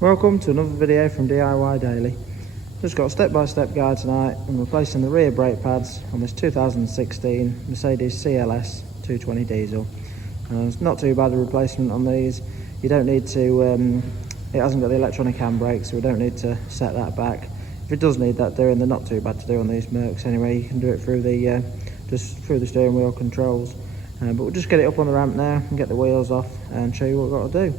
Welcome to another video from DIY Daily. Just got a step-by-step guide tonight on replacing the rear brake pads on this 2016 Mercedes CLS 220 diesel. It's not too bad a replacement on these. You don't need to, it hasn't got the electronic handbrake, so we don't need to set that back. If it does need that doing, they're not too bad to do on these Mercs anyway. You can do it through the just through the steering wheel controls. But we'll just get it up on the ramp now and get the wheels off and show you what we've got to do.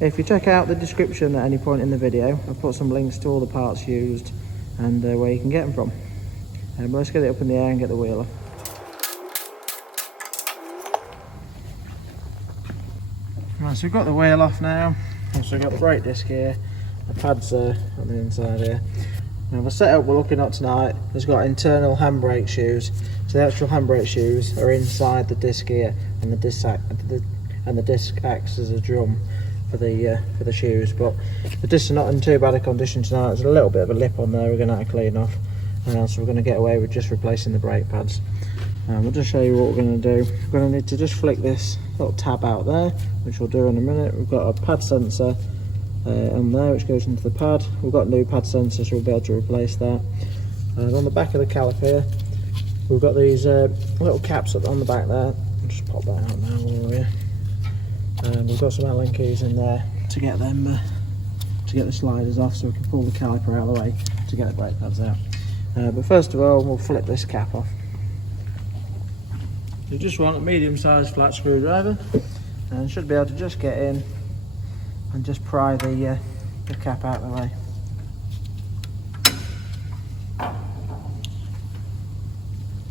If you check out the description at any point in the video, I've put some links to all the parts used and where you can get them from. But let's get it up in the air and get the wheel off. Right, so we've got the wheel off now. So we've got the brake disc here, the pads on the inside here. Now the setup we're looking at tonight has got internal handbrake shoes. So the actual handbrake shoes are inside the disc here, and the disc acts as a drum for the shoes. But the discs are not in too bad a condition tonight. There's a little bit of a lip on there we're going to have to clean off. So we're going to get away with just replacing the brake pads. We'll just show you what we're going to do. We're going to need to just flick this little tab out there, which we'll do in a minute. We've got a pad sensor on there which goes into the pad. We've got new pad sensors, so we'll be able to replace that. And on the back of the caliper here, we've got these little caps on the back there. I'll just pop that out now while we're here. And we've got some Allen keys in there to get them to get the sliders off, so we can pull the caliper out of the way to get the brake pads out. But first of all, we'll flip this cap off. You just want a medium-sized flat screwdriver, and should be able to just get in and just pry the cap out of the way.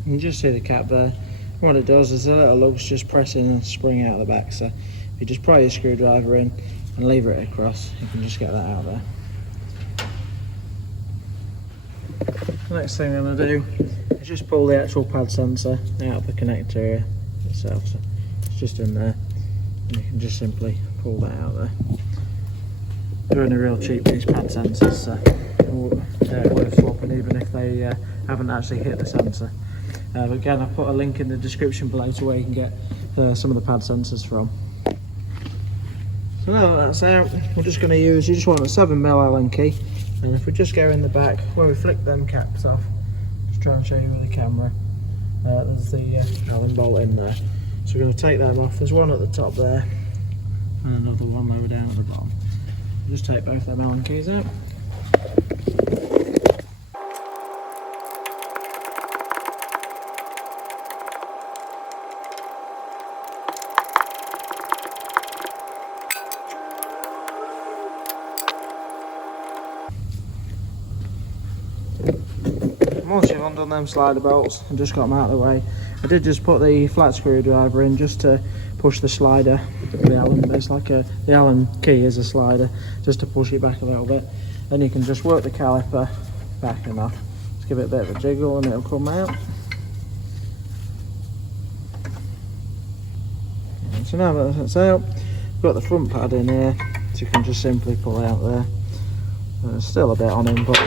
You can just see the cap there. What it does is the little lugs just press in and spring out the back. So if you just pry your screwdriver in and lever it across, you can just get that out there. The next thing I'm going to do is just pull the actual pad sensor out of the connector itself. So it's just in there, and you can just simply pull that out there. They're only real cheap, these pad sensors, so they're worth swapping even if they haven't actually hit the sensor. But again, I've put a link in the description below to where you can get some of the pad sensors from. So now that that's out, we're just going to use, you just want a 7mm Allen key, and if we just go in the back, where we flick them caps off, just try and show you with the camera, there's the Allen bolt in there. So we're going to take them off. There's one at the top there, and another one lower down at the bottom. Just take both them Allen keys out. Once you've undone them slider bolts and just got them out of the way, I did just put the flat screwdriver in just to push the slider, the Allen, it's like the Allen key is a slider, just to push it back a little bit. Then you can just work the caliper back and off. Just give it a bit of a jiggle and it'll come out. And so now that that's out, we've got the front pad in here, so you can just simply pull out there. There's still a bit on him, but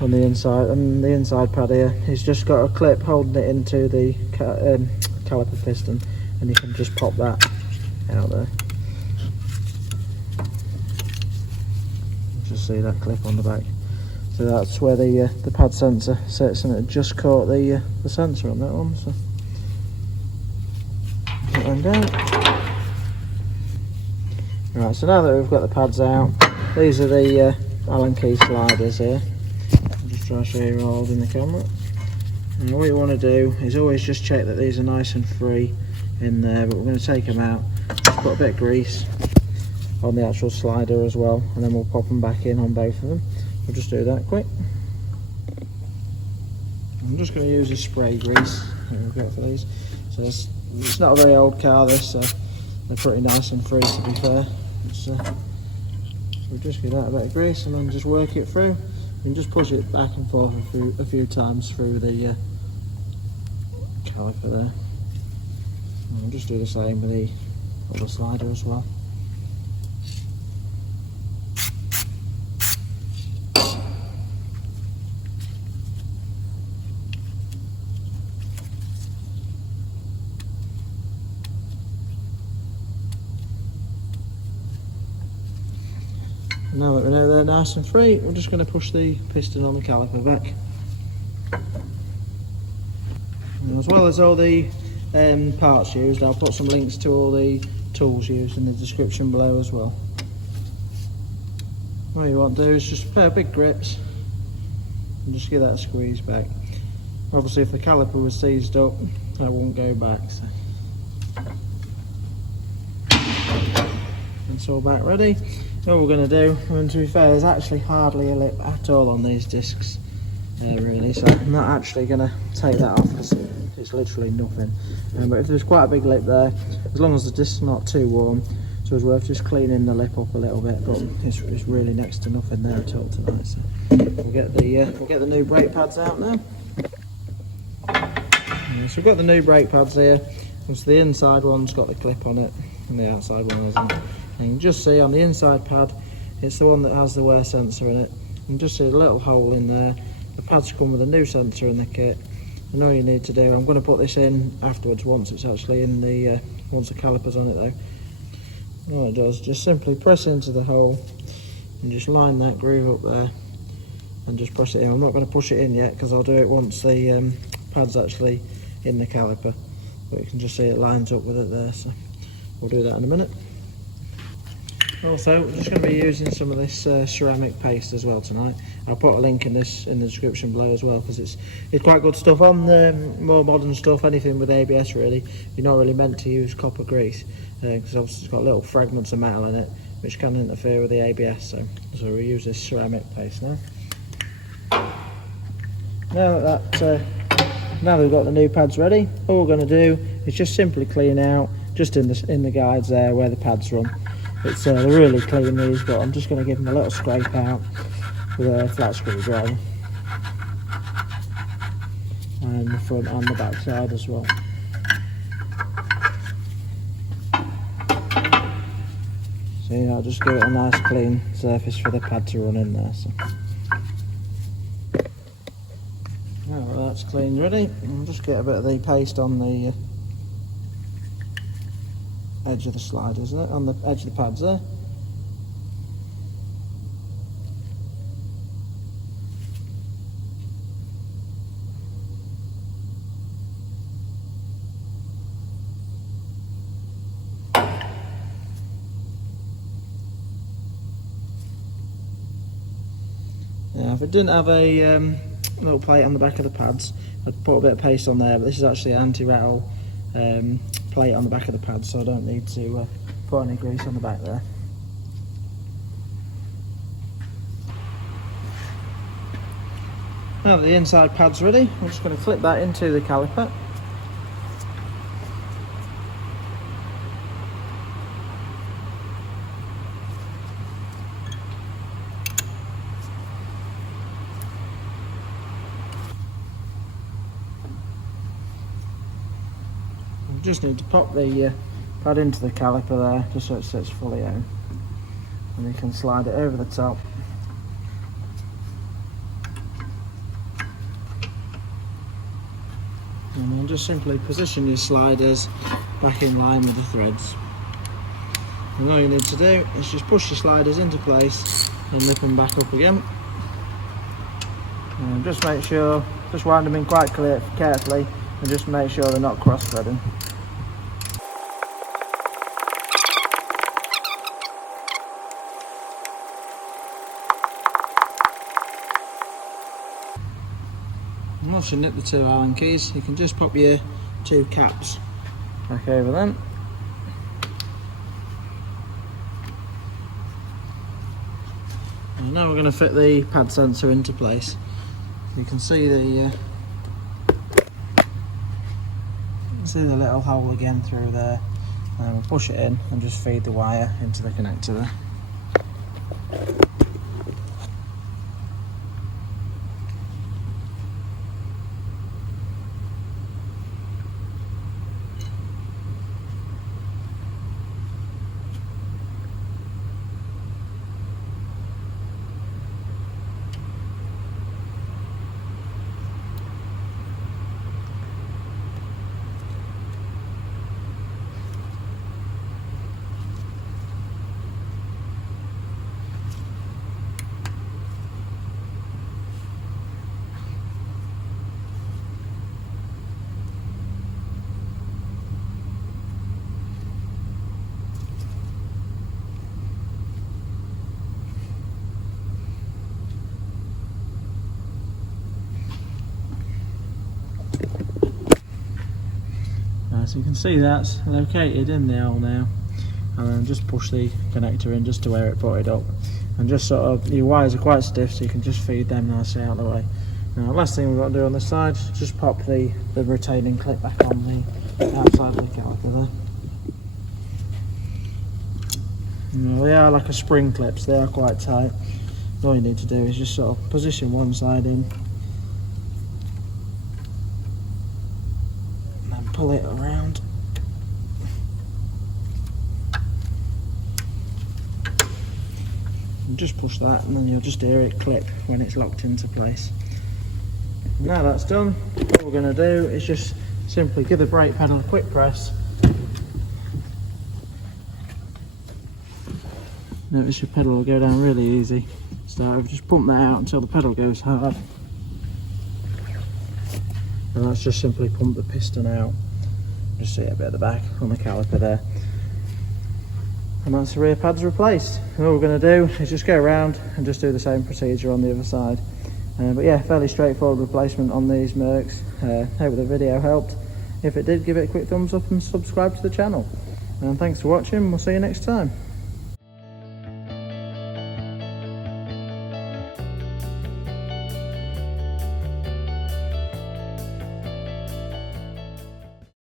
on the inside pad here, he's just got a clip holding it into the caliper piston, and you can just pop that out there. Just see that clip on the back. So that's where the pad sensor sits, and it just caught the sensor on that one. So put them down. Right, so now that we've got the pads out, these are the Allen key sliders here. I'll show you holding the camera. And what you want to do is always just check that these are nice and free in there, but we're going to take them out, just put a bit of grease on the actual slider as well, and then we'll pop them back in on both of them. We'll just do that quick. I'm just going to use a spray grease that we've got for these. So it's not a very old car, this, so they're pretty nice and free, to be fair. We'll just give that a bit of grease and then just work it through. You can just push it back and forth a few times through the caliper there. And we'll just do the same with the other slider as well. Now that we know they're nice and free, we're just going to push the piston on the caliper back. And as well as all the parts used, I'll put some links to all the tools used in the description below as well. What you want to do is just a pair of big grips and just give that a squeeze back. Obviously if the caliper was seized up, that won't go back. So. It's all back ready. All we're going to do, and to be fair, there's actually hardly a lip at all on these discs, really, so I'm not actually going to take that off because it's literally nothing. But if there's quite a big lip there, as long as the disc's not too warm, so it's worth just cleaning the lip up a little bit, but it's really next to nothing there at all tonight. So we'll get the new brake pads out now. So we've got the new brake pads here. So the inside one's got the clip on it, and the outside one hasn't. And you can just see on the inside pad, it's the one that has the wear sensor in it. You can just see a little hole in there. The pads come with a new sensor in the kit. And all you need to do, I'm going to put this in afterwards once it's actually in the, once the caliper's on it though. All it does, just simply press into the hole and just line that groove up there and just push it in. I'm not going to push it in yet because I'll do it once the pad's actually in the caliper. But you can just see it lines up with it there, so we'll do that in a minute. Also, we're just going to be using some of this ceramic paste as well tonight. I'll put a link in the description below as well because it's quite good stuff. On the more modern stuff, anything with ABS really, you're not really meant to use copper grease because obviously it's got little fragments of metal in it which can interfere with the ABS. So we use this ceramic paste now. Now we've got the new pads ready, all we're going to do is just simply clean out just in the guides there where the pads run. They're really clean these, but I'm just going to give them a little scrape out with a flat screwdriver, and the front and the back side as well. So I'll just give it a nice clean surface for the pad to run in there. So. Well, that's cleaned ready. I'll just get a bit of the paste on the edge of the slide, isn't it? On the edge of the pads there. Now, if it didn't have a little plate on the back of the pads, I'd put a bit of paste on there, but this is actually an anti-rattle plate on the back of the pads, so I don't need to put any grease on the back there. Now that the inside pad's ready, I'm just going to clip that into the caliper. Just need to pop the pad into the caliper there, just so it sits fully out, and you can slide it over the top. And then just simply position your sliders back in line with the threads. And all you need to do is just push your sliders into place and lift them back up again. And just make sure, just wind them in quite carefully, and just make sure they're not cross-threading. And once you nip the two Allen keys, you can just pop your two caps back over them. And now we're going to fit the pad sensor into place. You can see the little hole again through there, and we'll push it in and just feed the wire into the connector there. So you can see that's located in the hole now, and then just push the connector in just to where it brought it up, and just sort of, your wires are quite stiff so you can just feed them nicely out of the way. Now the last thing we've got to do on this side is just pop the retaining clip back on the outside of the caliper there. Now, they are like a spring clip, so they are quite tight. All you need to do is just sort of position one side in and then pull it around. And just push that, and then you'll just hear it clip when it's locked into place. Now that's done, what we're going to do is just simply give the brake pedal a quick press. Notice your pedal will go down really easy. So just pump that out until the pedal goes hard. And that's just simply pump the piston out. Just see a bit at the back on the caliper there. And that's the rear pads replaced. And all we're going to do is just go around and just do the same procedure on the other side. But yeah, fairly straightforward replacement on these Mercs. Hope the video helped. If it did, give it a quick thumbs up and subscribe to the channel. And thanks for watching, we'll see you next time.